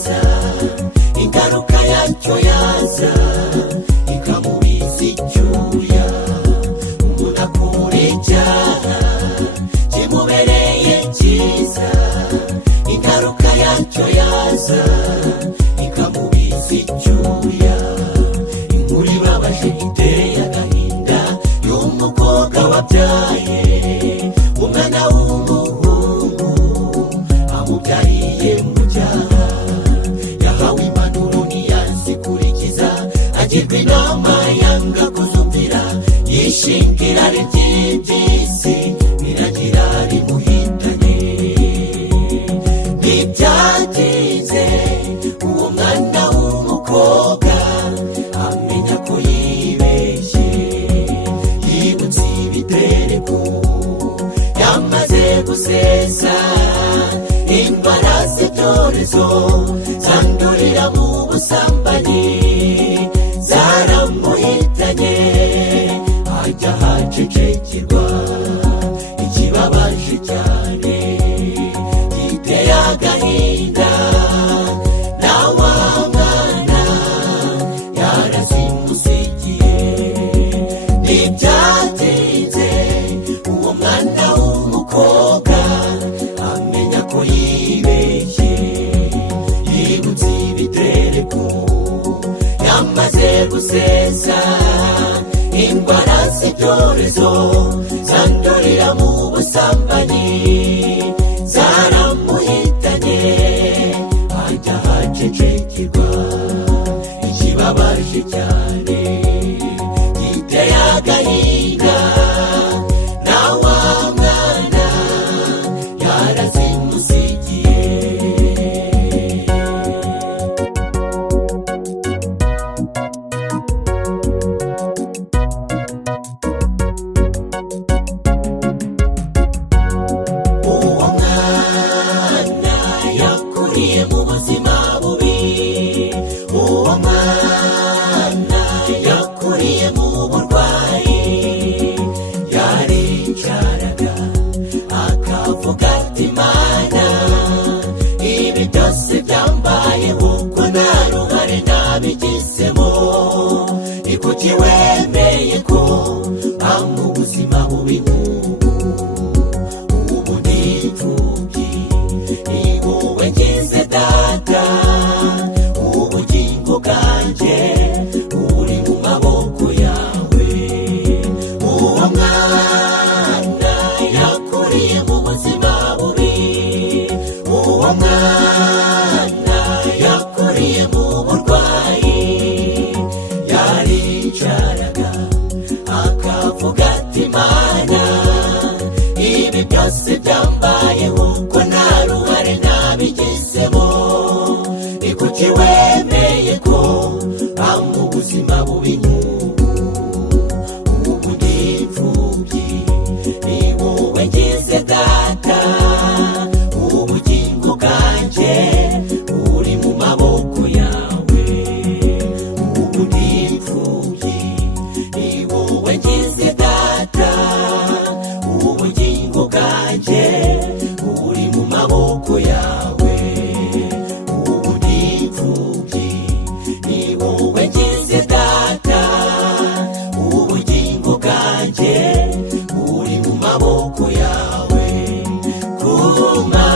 cyiza ingaruka yacyo yaza ikamubiza icyuya umuntu akura icyaha kimubereye cyiza ingaruka yacyo yaza ikamubiza icyuya inkuru ibabaje iteye agahinda y'umukobwa wabyaye umwana w'umuhungu amubyariye mu cyaha yahawe impanuro ntiyazikurikiza agirwa inama yanga kuzumvira yishingira ry'iby'isi biragira rimuhitane ntibyatinze uwo mwana w'umukobwa amenya ko yibeshye yibutse ibitereko yamaze gusesa indwara z'ibyorezo zandurira mu busambanyi zaramuhitanye ajya hacecekirwa ikibabaje cyane giteye agahinda na wa mwana yarazimusigiye ntibyatinze uwo mwana w'umukobwa amenya ko yibeshye yibutse ibitereko yamaze gusesa indwara z'ibyorezo zandurira mu busambanyi zaramuhitanye ajya hacecekirwa ikibabaje cyane giteye agahinda na wa mwana yarazimusigiye uwo mwana yakuriye mu buzima bubi uwo mwana yakuriye mu burwayi yaricaraga akavuga ati mana ibi byose byambayeho ko nta ruhare nabigizemo ni kuki wemeye ko mu buzima bubi nk'ubu ubu ni imfubyi ni wowe ngize data ubugingo bwanjye buri mu maboko yawe uwo mwana yakuriye mu buzima bubi uwo mwana yakuriye mu burwayi yaricaraga akavuga ati mana ibi byose byambayeho ko nta ruhare nabigizemo ni kuki wemeye ko mu buzima bubi nk'ubu ubu ni imfubyi ni wowe ngize data ubugingo bwanjye buri mu maboko yawe ubu ni imfubyi ni wowe ngize data ubugingo bwanjye buri mu maboko yawe ubu ni imfubyi ni wowe ngize data ubugingo bwanjye buri mu maboko yawe kuma